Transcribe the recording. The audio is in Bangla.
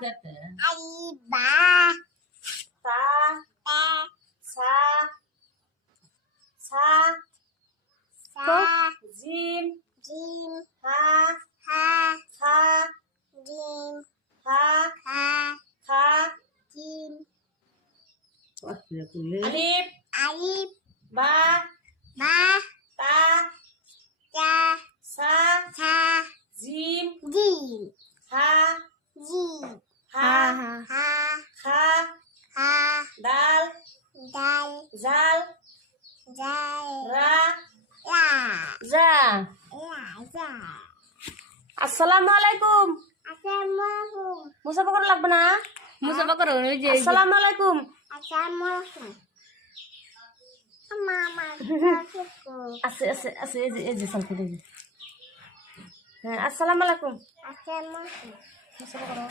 alif ba ta ta sa sa sa jim jim ha ha kha jim ha ha kha jim alif alif ba ba ta ta sa sa jim jim ha jim ha ha kha ha dal dal zal dal ra la za za আসসালামু আলাইকুম assalamualaikum মুসাফা করা লাগবে না মুসাফা করো ওই যে আসসালামু আলাইকুম assalamualaikum mama আছে আছে আছে এই যে সালফি হ্যাঁ আসসালামু আলাইকুম assalamualaikum মুসাফা করো